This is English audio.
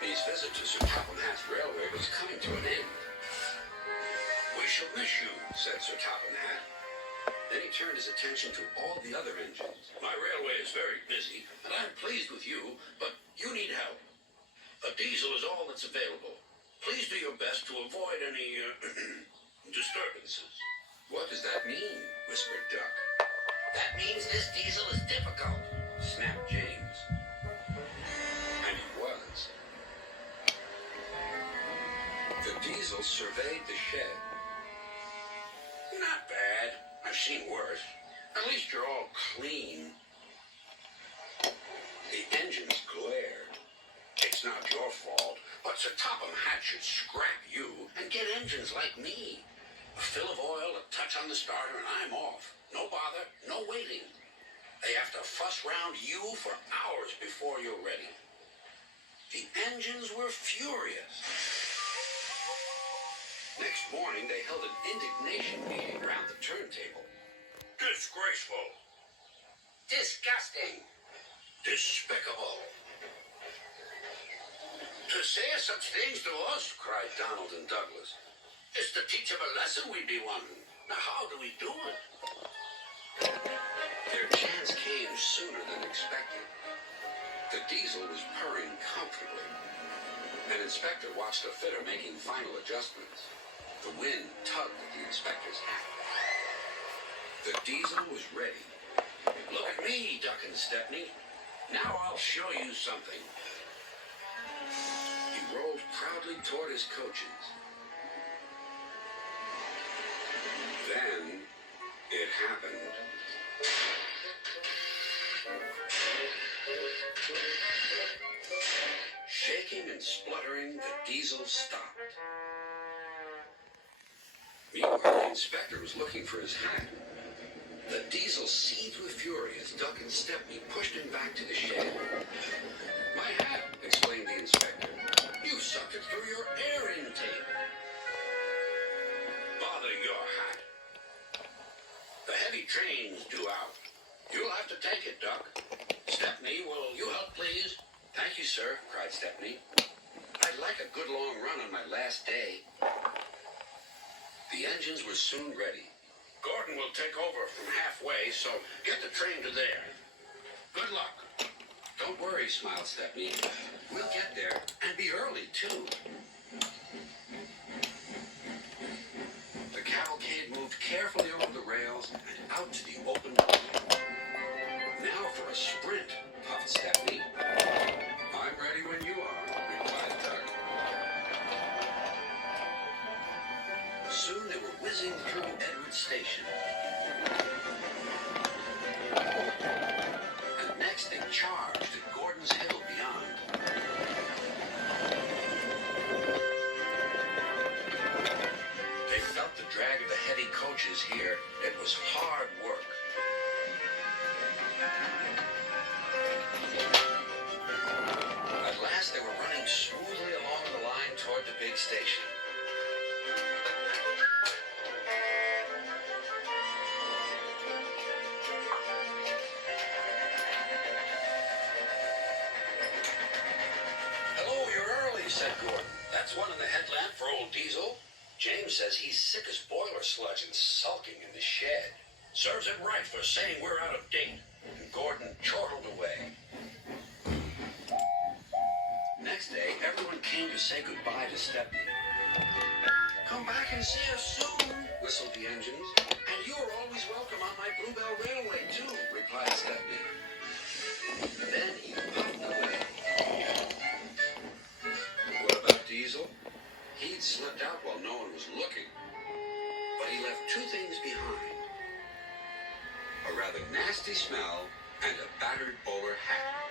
His visit to Sir Topham Hatt's railway was coming to an end. "We shall miss you," said Sir Topham Hatt. Then he turned his attention to all the other engines. "My railway is very busy, and I'm pleased with you, but you need help. A diesel is all that's available. Please do your best to avoid any disturbances." "What does that mean?" whispered Duck. "That means this diesel is difficult," snapped James. And it was. The diesel surveyed the shed. "Not bad. I've seen worse. At least you're all clean." The engines glared. "It's not your fault, but Sir Topham Hatt should scrap you and get engines like me. A fill of oil, a touch on the starter, and I'm off. No bother, no waiting. They have to fuss round you for hours before you're ready." The engines were furious. Next morning, they held an indignation meeting around the turntable. "Disgraceful. Disgusting. Despicable. To say such things to us," cried Donald and Douglas, "is to teach them a lesson we'd be wanting. Now how do we do it?" Their chance came sooner than expected. The diesel was purring comfortably. An inspector watched a fitter making final adjustments. The wind tugged at the inspector's hat. The diesel was ready. "Look at me, Duck and Stepney. Now I'll show you something." He rolled proudly toward his coaches. Then it happened. Shaking and spluttering, the diesel stopped. Meanwhile, the inspector was looking for his hat. The diesel seethed with fury as Duck and Stepney pushed him back to the shed. "My hat," explained the inspector. "You sucked it through your air intake." "Bother your hat. The heavy train's due out. You'll have to take it, Duck. Stepney, will you help, please?" "Thank you, sir," cried Stepney. "I'd like a good long run on my last day." The engines were soon ready. "Gordon will take over from halfway, so get the train to there. Good luck." "Don't worry," smiled Stepney. "We'll get there, and be early, too." The cavalcade moved carefully over the rails and out to the open road. "Now for a sprint," puffed Stepney. "I'm ready when you are," replied Duck. Soon they were whizzing through Edward Station. And next they charged at Gordon's Hill beyond. They felt the drag of the heavy coaches here. It was hard work. At last they were running smoothly along the line toward the big station. "Hello, you're early," said Gordon. "That's one in the headlamp for old Diesel. James says he's sick as boiler sludge and sulking in the shed. Serves him right for saying we're out of date." And Gordon chortled away. Next day, everyone came to say goodbye to Stepney. "Come back and see us soon," whistled the engines. "And you're always welcome on my Bluebell Railway, too," replied Stepney. Then he puffed away. What about Diesel? He'd slipped out while no one was looking. But he left two things behind: a rather nasty smell and a battered bowler hat.